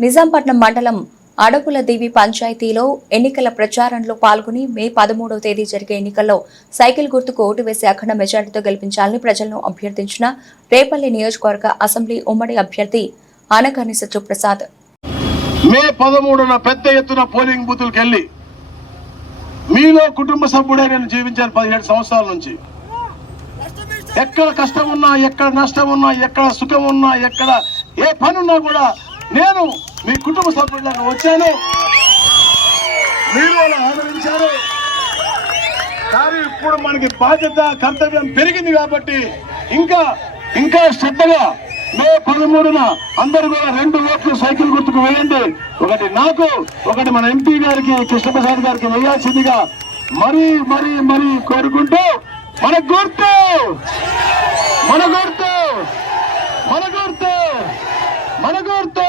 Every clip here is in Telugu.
నిజాంపట్నం మండలం అడపుల దేవి పంచాయతీలో ఎన్నికల ప్రచారంలో పాల్గొని మే 13వ తేదీ జరిగే ఎన్నికల్లో సైకిల్ గుర్తుకు ఓటు వేసి అఖండ మెజార్టీతో గెలిపించాలని ప్రజలను అభ్యర్థించిన రేపల్లి నియోజకవర్గ అసెంబ్లీ ఉమ్మడి అభ్యర్థి ఆనకాని సత్యప్రసాద్. మే 13న పెద్ద ఎత్తున పోలింగ్ బూతులకు వెళ్లి మీలో కుటుంబ సభ్యుడే నేను జీవించాను 17 సంవత్సరాల నుంచి. ఎక్కడ కష్టం ఉన్నా, ఎక్కడ నష్టం ఉన్నా, ఎక్కడ సుఖం ఉన్నా, ఎక్కడ ఏ పని ఉన్నా కూడా నేను మీ కుటుంబ సభ్యులకు వచ్చాను. మీరు అలా ఆదరించారు. కానీ ఇప్పుడు మనకి బాధ్యత, కర్తవ్యం పెరిగింది కాబట్టి ఇంకా శ్రద్ధగా మే 13న అందరూ కూడా 2 ఓట్లు సైకిల్ గుర్తుకు వేయండి. ఒకటి నాకు, ఒకటి మన ఎంపీ గారికి కృష్ణప్రసాద్ గారికి వేయాల్సిందిగా మరీ మరీ మరీ కోరుకుంటూ మన గుర్తు మన గుర్తు మన గుర్తు మన గుర్తు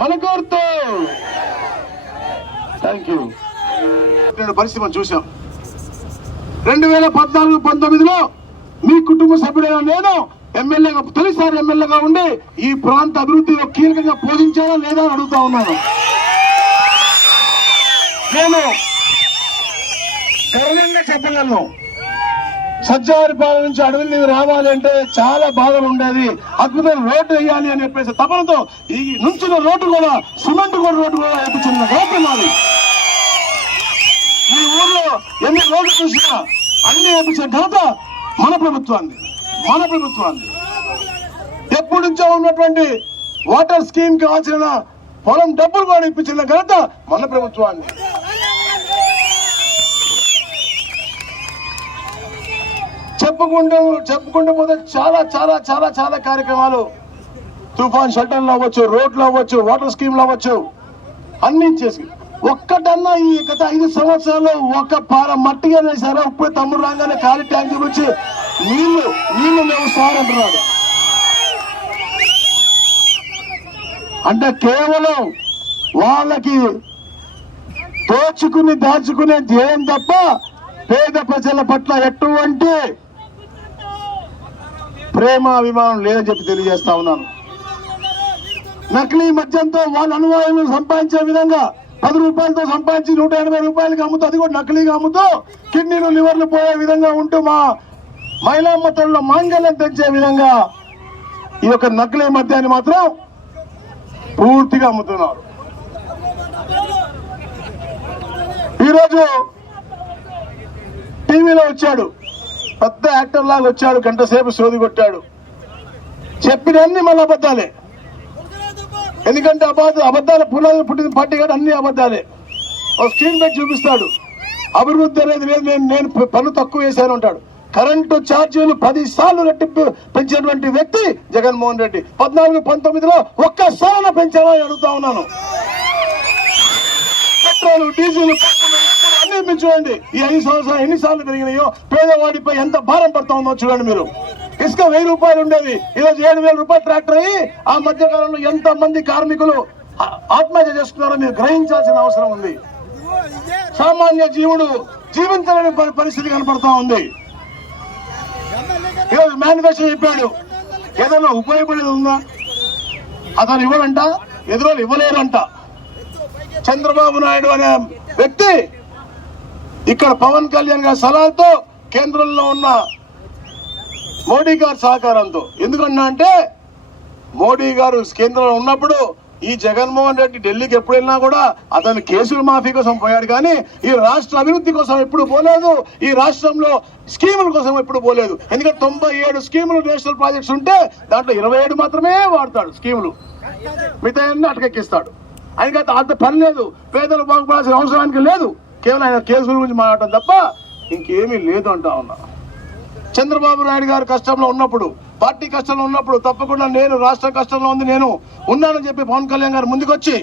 మన గుర్తు. Thank you. పరిస్థితి మనం చూసాం. 2014-19లో మీ కుటుంబ సభ్యుడైన నేను ఎమ్మెల్యేగా, తొలిసారి ఎమ్మెల్యేగా ఉండి ఈ ప్రాంత అభివృద్ధిలో కీలకంగా పోషించానా లేదా అని అడుగుతా ఉన్నాను. నేను గర్వంగా చెప్పగలను, సజ్జారిపాలెం నుంచి అడవిని రావాలి అంటే చాలా బాధలు ఉండేది. అద్భుతమైన రోడ్డు వేయాలి అని చెప్పేసి తపనతో ఈ నుంచిన రోడ్డు కూడా సిమెంట్ రోడ్డు కూడా వేయించిన రోడ్డు మాది. ఈ ఊర్లో ఎన్ని రోడ్లు చూసినా అన్ని వేయించిన ఘనత మన ప్రభుత్వాన్ని. ఎప్పటి నుంచో ఉన్నటువంటి వాటర్ స్కీమ్ కి కావాల్సిన పొలం డబ్బులు కూడా ఇప్పించిన ఘనత మన ప్రభుత్వాన్ని. చెప్పుకుంటూ పోతే చాలా చాలా చాలా చాలా కార్యక్రమాలు, తుఫాన్ షెల్టర్లు అవ్వచ్చు, రోడ్లు అవ్వచ్చు, వాటర్ స్కీమ్లు అవ్వచ్చు, అన్ని చేసి ఒక్కటన్నా ఈ గత 5 సంవత్సరాల్లో ఒక పార మట్టిగా వేశారా? ఇప్పుడు తమ్ముడు రాగానే ఖాళీ ట్యాంక్ వచ్చి నీళ్లు లేవు సార్ అంటున్నాడు. అంటే కేవలం వాళ్ళకి దాచుకునే ధ్యేయం తప్ప పేద ప్రజల పట్ల ఎటువంటి ప్రేమ అభిమానం లేదని చెప్పి తెలియజేస్తా ఉన్నాను. నకిలీ మద్యంతో వాళ్ళ అనుభవాలను సంపాదించే విధంగా 10 రూపాయలతో సంపాదించి 180 రూపాయలకి అమ్ముతూ, అది కూడా నకిలీగా అమ్ముతూ కిడ్నీలు లివర్లు పోయే విధంగా ఉంటూ మా మహిళా మతల్లో మాంగళ్యం తెచ్చే విధంగా ఈ యొక్క నకిలీ మద్యాన్ని మాత్రం పూర్తిగా అమ్ముతున్నారు. ఈరోజు టీవీలో వచ్చాడు, పెద్ద యాక్టర్ లాగా వచ్చాడు, గంట సేపు సోది కొట్టాడు. చెప్పినన్ని మళ్ళీ అబద్ధాలే. ఎందుకంటే అబద్ధాల పునాదులు పుట్టిన పార్టీ కాదు, అన్ని అబద్ధాలే. ఒక స్క్రీన్ పెట్టి చూపిస్తాడు, అభివృద్ధి అనేది లేదు, నేను పన్ను తక్కువ వేశాను అంటాడు. కరెంటు ఛార్జీలు 10 సార్లు రెట్టింపు పెంచినటువంటి వ్యక్తి జగన్మోహన్ రెడ్డి. 14-19లో ఒక్కసారి పెంచామని అని అడుగుతా ఉన్నాను. పెట్రోల్, డీజిల్ అన్ని పెంచుకోండి. ఈ 5 సంవత్సరాలు ఎన్నిసార్లు పెరిగినాయో, పేదవాడిపై ఎంత భారం పడతా ఉందో చూడండి మీరు. ఇసుక 1000 రూపాయలు ఉండేది, ఈరోజు 7000 రూపాయలు ట్రాక్టర్ అయ్యి ఆ మధ్యకాలంలో ఎంత మంది కార్మికులు ఆత్మహత్య చేసుకున్నారో మీరు గ్రహించాల్సిన అవసరం ఉంది. సామాన్య జీవుడు జీవించలేని పరిస్థితి కనపడతా ఉంది. ఈరోజు మేనిఫెస్టో చెప్పాడు, ఏదైనా ఉపయోగపడేది ఉందా? అతను ఇవ్వడంట, ఎదురు ఇవ్వలేరంట. చంద్రబాబు నాయుడు అనే వ్యక్తి ఇక్కడ పవన్ కళ్యాణ్ గారి సలహాతో, కేంద్రంలో ఉన్న మోడీ గారి సహకారంతో. ఎందుకన్నా అంటే మోడీ గారు కేంద్రంలో ఉన్నప్పుడు ఈ జగన్మోహన్ రెడ్డి ఢిల్లీకి ఎప్పుడు వెళ్ళినా కూడా అతను కేసుల మాఫీ కోసం పోయాడు, కానీ ఈ రాష్ట్ర అభివృద్ధి కోసం ఎప్పుడు పోలేదు, ఈ రాష్ట్రంలో స్కీముల కోసం ఎప్పుడు పోలేదు. ఎందుకంటే 97 స్కీములు నేషనల్ ప్రాజెక్ట్స్ ఉంటే దాంట్లో 27 మాత్రమే వాడతాడు స్కీములు, మిగతా అటకెక్కిస్తాడు. ఆయనకైతే అంత పని లేదు, పేదలు బాగుపడాల్సిన అవసరానికి లేదు, కేవలం ఆయన కేసుల గురించి మాట్లాడటం తప్ప ఇంకేమీ లేదు అంటా ఉన్నా. చంద్రబాబు నాయుడు గారు కష్టంలో ఉన్నప్పుడు, పార్టీ కష్టంలో ఉన్నప్పుడు తప్పకుండా నేను రాష్ట్ర కష్టంలో ఉంది, నేను ఉన్నానని చెప్పి పవన్ కళ్యాణ్ గారు ముందుకొచ్చి